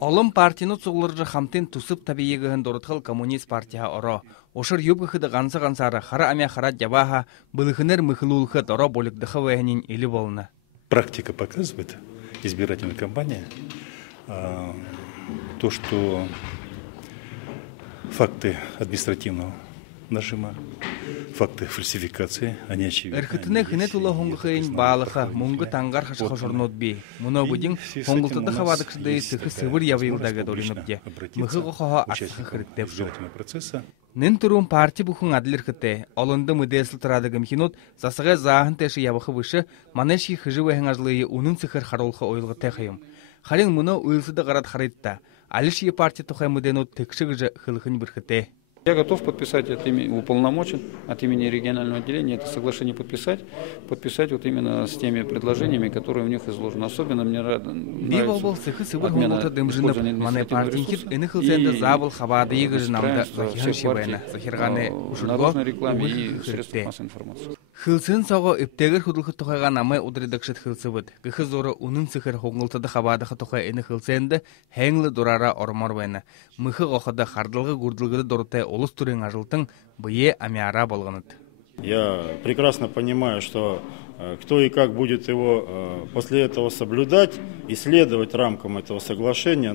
Олым партияны соғылыржы хамтын тұсып табиегіғін дорытқыл коммунист партия оро. Ошыр юбгіхіді ғансы-ғансары қара амя қара жабаға бұлықыныр мұхылулықы доро болықдықы вәйінен елі болына. Практика показывает, избирательная кампания, то, что факты административного нажима, факты фальсификации, они очевидны. Эрхітіне хінет ұлы хоңғықайын балықы, мұңғы таңғар қашықы жұрнот бей. Мұны бұдың хоңғылтыды қавадықшыдай сықы сывыр явылдағы долынып де. Мұхы қоқаға асықы қырықтеп жүр. Нын тұруын парти бұхын адылыр қытты. Олынды мүдесіл тұрадығым хинот, засығы зағын тәші ябықы бұшы, манешки хыжы вәхін ажлығы унын сықыр қаролқы ойылғы тәқайым. Халин мұны ұйылсыды қарат қарайтта. Алиши партия тұқай мүденот текшігіжі қылықын бір қытты. Я готов подписать уполномочен от имени регионального отделения это соглашение подписать вот именно с теми предложениями, которые у них изложены. Особенно мне нравится отмена наружной рекламы и средств массовой информации. Хылсын сауға үптегір құдылқы тұқайға намай ұдырыдықшыт хылсы бұд. Гіхі зоры ұнын сықыр хоңғылтыды қабадықы тұқай әні хылсенді хәңлі дұрара ормар байны. Мұхы қоқыды қардылғы ғұрдылғыды дұрытай олыс түрен ажылтың бұйе амиара болғаныд. Я прекрасно понимаю, что кто и как будет его после этого соблюдать и следовать рамкам этого соглашения,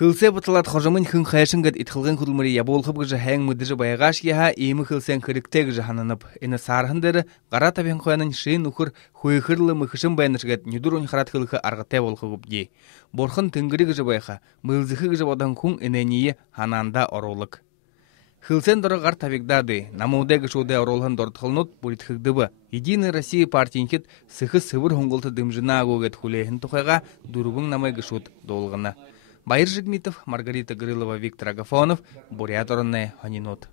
Хылсе бұтылат қожамын хүн қайшыңғыд итқылғын күділмірі яболқып ғыжы әң мүдіжі байғаш еға емі хылсен кіріктек ғыжы ханынып. Әні сарғындары ғара табен қойанын шейін ұқыр хуйқырлы мұхышын байнышғыд нүдір ұнқарат қылғы арғытай болқы ғыпде. Борқын түнгірі ғыжы байға, мұлзықы ғыжы бодан күн әнәнейі хананда оролық. Хылсен дұры ғар табекдады, намудай ғышудай оролғын дұртқылнут бұлітхігдібі. Единый Россия партиинкет сықы сывыр хоңғылты дымжына ағуғет хулейхін тұқайға дұрығың намай ғышуд долғыны. Байыр Жигмитов, Маргарита Грылова, Виктор Агафонов, Бурят Оронне, Ханинот.